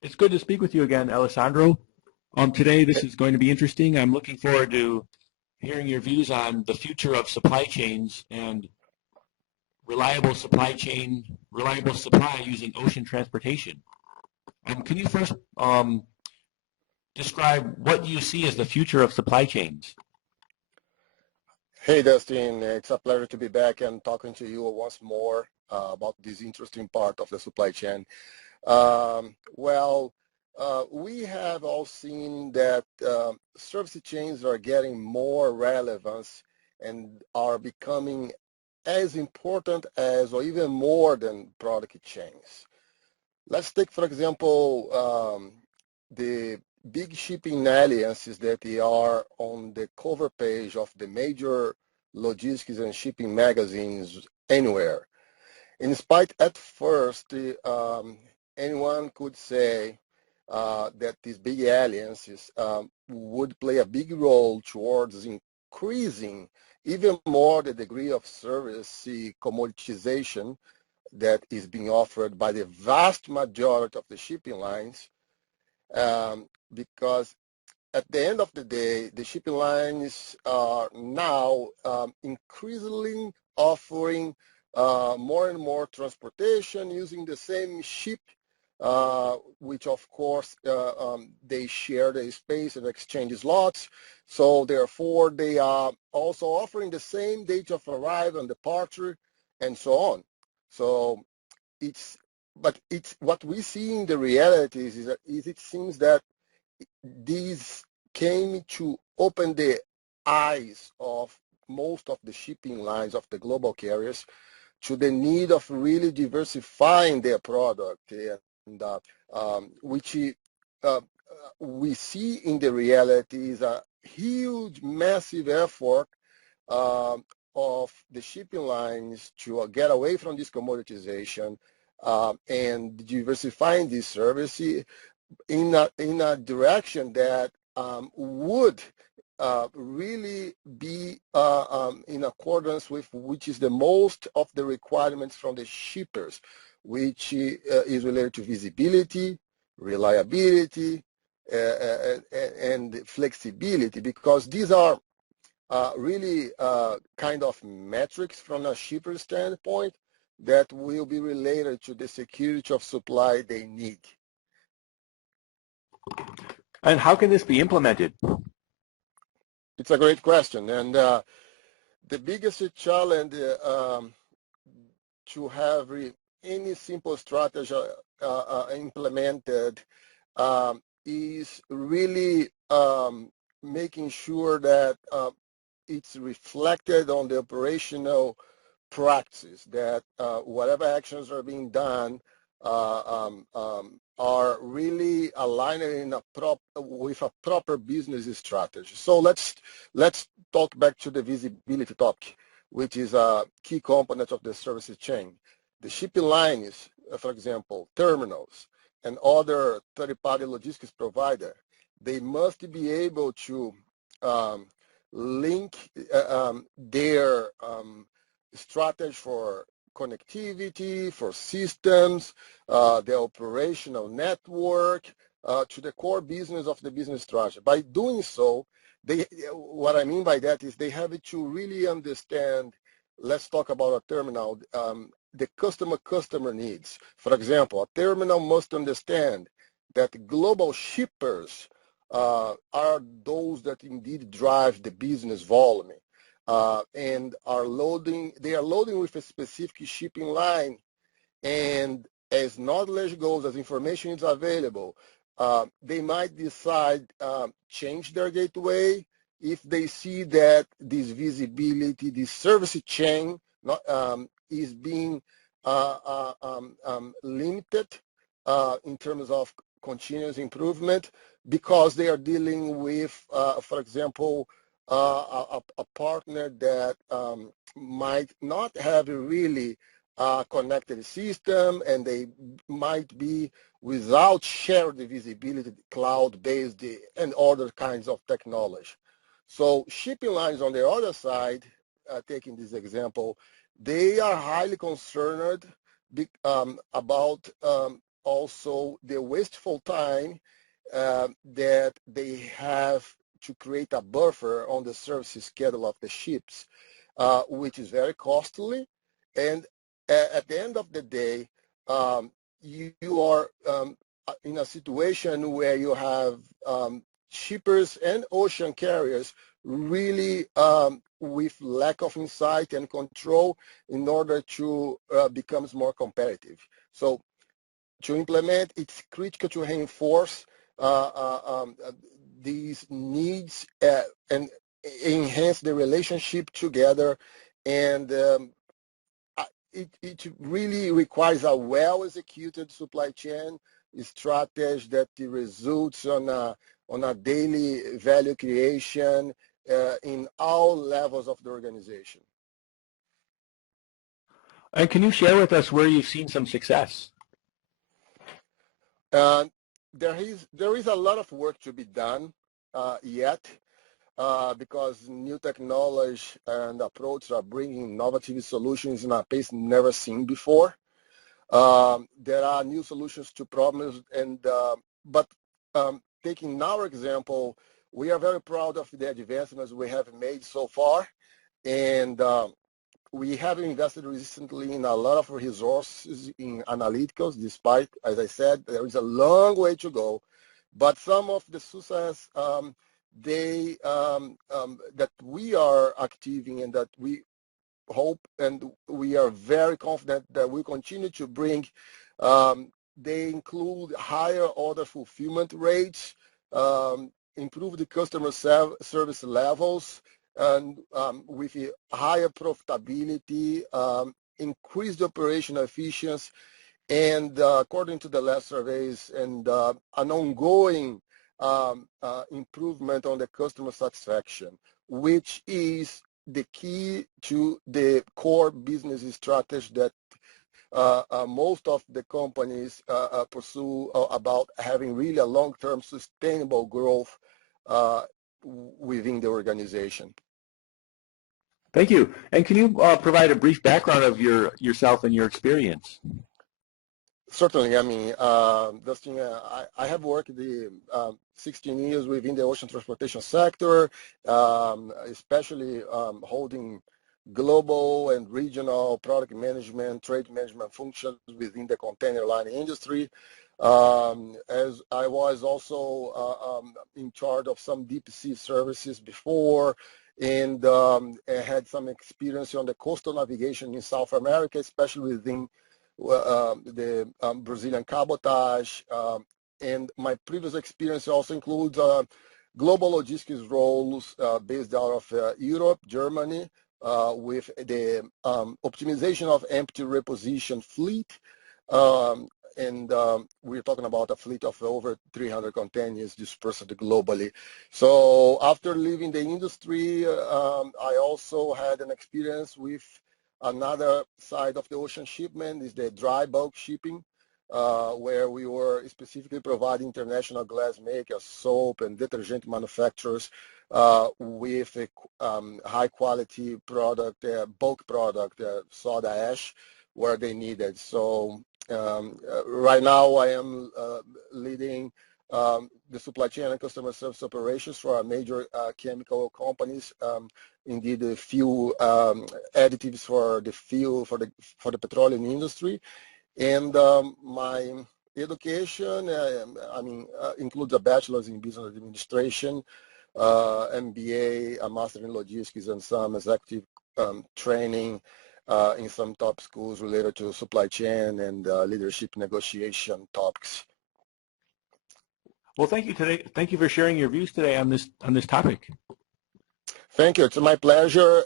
It's good to speak with you again, Alessandro. Today, this is going to be interesting. I'm looking forward to hearing your views on the future of supply chains and reliable supply using ocean transportation. Can you first describe what you see as the future of supply chains? Hey, Dustin, it's a pleasure to be back and talking to you once more about this interesting part of the supply chain. Well, we have all seen that service chains are getting more relevance and are becoming as important as or even more than product chains. Let's take, for example, the big shipping alliances that they are on the cover page of the major logistics and shipping magazines anywhere. In spite, at first, anyone could say that these big alliances would play a big role towards increasing even more the degree of service commoditization that is being offered by the vast majority of the shipping lines, because at the end of the day, the shipping lines are now increasingly offering more and more transportation using the same ship, which of course they share the space and exchange slots. So therefore, they are also offering the same date of arrival and departure and so on. So it's what we see in the reality is that it seems that these came to open the eyes of most of the shipping lines of the global carriers to the need of really diversifying their product, and which uh, we see in the reality is a huge, massive effort uh, of the shipping lines to get away from this commoditization and diversifying this service in a direction that would really be in accordance with which is the most of the requirements from the shippers, which is related to visibility, reliability, and flexibility, because these are really kind of metrics from a shipper standpoint that will be related to the security of supply they need. And how can this be implemented? It's a great question. And the biggest challenge to have any simple strategy implemented is really making sure that it's reflected on the operational practice, that whatever actions are being done are really aligned with a proper business strategy. So let's talk back to the visibility topic, which is a key component of the services chain. The shipping lines, for example, terminals, and other third-party logistics provider, they must be able to link their strategy for connectivity, for systems, the operational network, to the core business of the business strategy. By doing so, what I mean by that is they have to really understand, let's talk about a terminal, the customer needs. For example, a terminal must understand that global shippers are those that indeed drive the business volume. And they are loading with a specific shipping line, and as knowledge goes, as information is available, they might decide change their gateway if they see that this visibility, this service chain is being limited in terms of continuous improvement, because they are dealing with, for example, a partner that might not have a really connected system, and they might be without shared visibility, cloud-based, and other kinds of technology. So shipping lines on the other side, taking this example, they are highly concerned about also the wasteful time that they have to create a buffer on the service schedule of the ships, which is very costly. And at the end of the day, you are in a situation where you have shippers and ocean carriers really with lack of insight and control in order to become more competitive. So to implement, it's critical to reinforce these needs and enhance the relationship together. And it really requires a well-executed supply chain strategy that results on a daily value creation in all levels of the organization. And can you share with us where you've seen some success? There is a lot of work to be done yet because new technology and approaches are bringing innovative solutions in a pace never seen before. There are new solutions to problems, but taking our example, we are very proud of the advancements we have made so far, and we have invested recently in a lot of resources in analyticals, despite, as I said, there is a long way to go. But some of the success that we are active in and that we hope and we are very confident that we continue to bring, they include higher order fulfillment rates, improve the customer service levels, and with a higher profitability, increase the operational efficiency, and according to the last surveys, and an ongoing improvement on the customer satisfaction, which is the key to the core business strategy that most of the companies pursue about having really a long-term sustainable growth within the organization. Thank you. And can you provide a brief background of yourself and your experience? Certainly. I mean, Dustin, I have worked 16 years within the ocean transportation sector, especially holding global and regional product management, trade management functions within the container line industry. As I was also in charge of some deep sea services before, and I had some experience on the coastal navigation in South America, especially within the Brazilian cabotage, and my previous experience also includes global logistics roles based out of Europe, Germany, with the optimization of empty reposition fleet, and we're talking about a fleet of over 300 containers dispersed globally. So after leaving the industry, I also had an experience with another side of the ocean shipment, is the dry bulk shipping, where we were specifically providing international glass makers, soap and detergent manufacturers with a high quality product, bulk product, soda ash, where they needed. So right now I am leading the supply chain and customer service operations for our major chemical companies. Indeed, the fuel additives for the fuel for the petroleum industry, and my education, includes a bachelor's in business administration, MBA, a master in logistics, and some executive training in some top schools related to supply chain and leadership negotiation topics. Well, thank you today. Thank you for sharing your views today on this topic. Thank you. It's my pleasure.